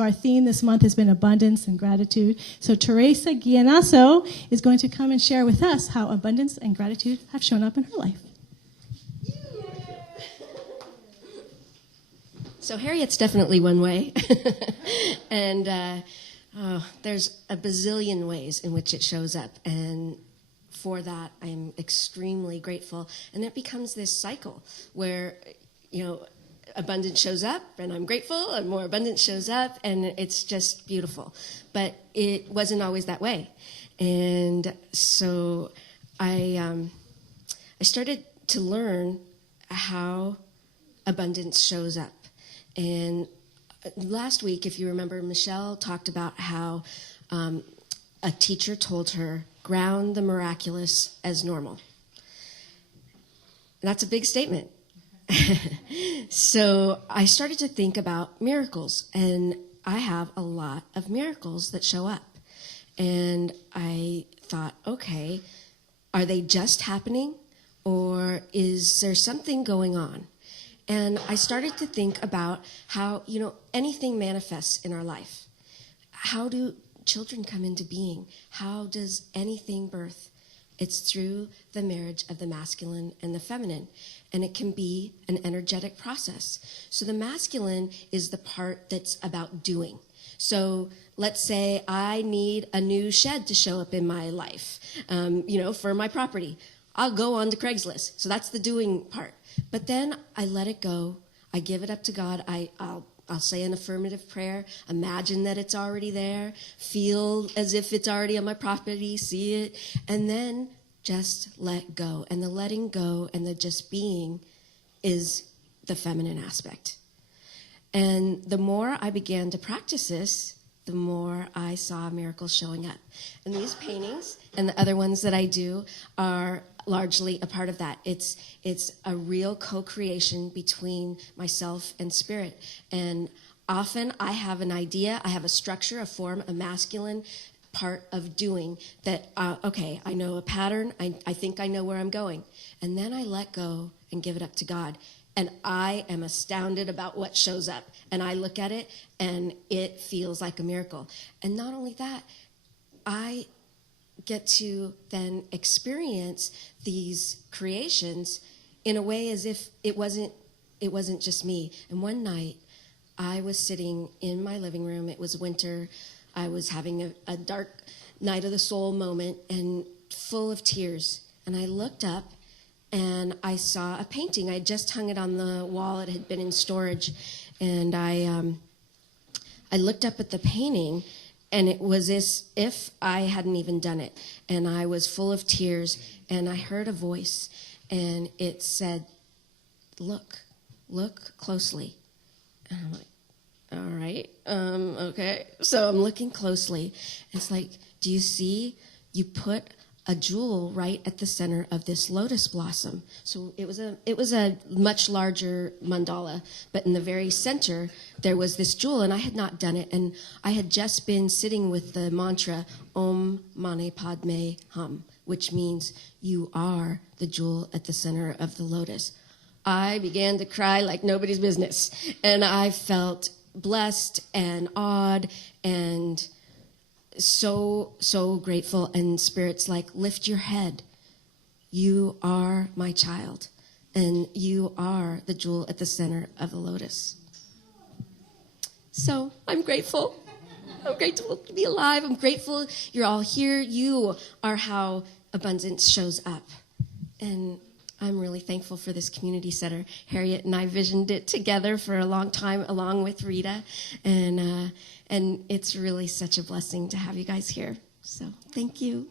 Our theme this month has been abundance and gratitude. So Theresa Guinasso is going to come and share with us how abundance and gratitude have shown up in her life. So Harriet's definitely one way. And there's a bazillion ways in which it shows up. And for that, I'm extremely grateful. And it becomes this cycle where, abundance shows up, and I'm grateful, and more abundance shows up, and it's just beautiful. But it wasn't always that way. And so I started to learn how abundance shows up. And last week, if you remember, Michelle talked about how a teacher told her, ground the miraculous as normal. That's a big statement. So I started to think about miracles, and I have a lot of miracles that show up. And I thought, okay, are they just happening, or is there something going on? And I started to think about how, anything manifests in our life. How do children come into being? How does anything birth? It's through the marriage of the masculine and the feminine. And it can be an energetic process. So the masculine is the part that's about doing. So let's say I need a new shed to show up in my life, for my property. I'll go on to Craigslist. So that's the doing part. But then I let it go. I give it up to God. I'll say an affirmative prayer. Imagine that it's already there. Feel as if it's already on my property. See it. And then just let go. And the letting go and the just being is the feminine aspect. And the more I began to practice this, the more I saw miracles showing up. And these paintings and the other ones that I do are largely a part of that. It's a real co-creation between myself and spirit. And often I have an idea, I have a structure, a form, a masculine part of doing that, I know a pattern, I think I know where I'm going. And then I let go and give it up to God. And I am astounded about what shows up. And I look at it, and it feels like a miracle. And not only that, I get to then experience these creations in a way as if it wasn't just me. And one night, I was sitting in my living room. It was winter. I was having a dark night of the soul moment and full of tears. And I looked up, and I saw a painting. I had just hung it on the wall. It had been in storage. And I looked up at the painting, and it was as if I hadn't even done it. And I was full of tears, and I heard a voice, and it said, look closely. And I'm like, all right, okay. So I'm looking closely. It's like, do you see? You put a jewel right at the center of this lotus blossom. So it was a much larger mandala, but in the very center there was this jewel, and I had not done it, and I had just been sitting with the mantra Om Mani Padme Hum, which means you are the jewel at the center of the lotus. I began to cry like nobody's business, and I felt blessed and awed and so grateful. And Spirit's like, lift your head. You are my child, and you are the jewel at the center of the lotus. So I'm grateful. I'm grateful to be alive. I'm grateful you're all here. You are how abundance shows up. And I'm really thankful for this community center. Harriet and I visioned it together for a long time, along with Rita, and it's really such a blessing to have you guys here. So thank you.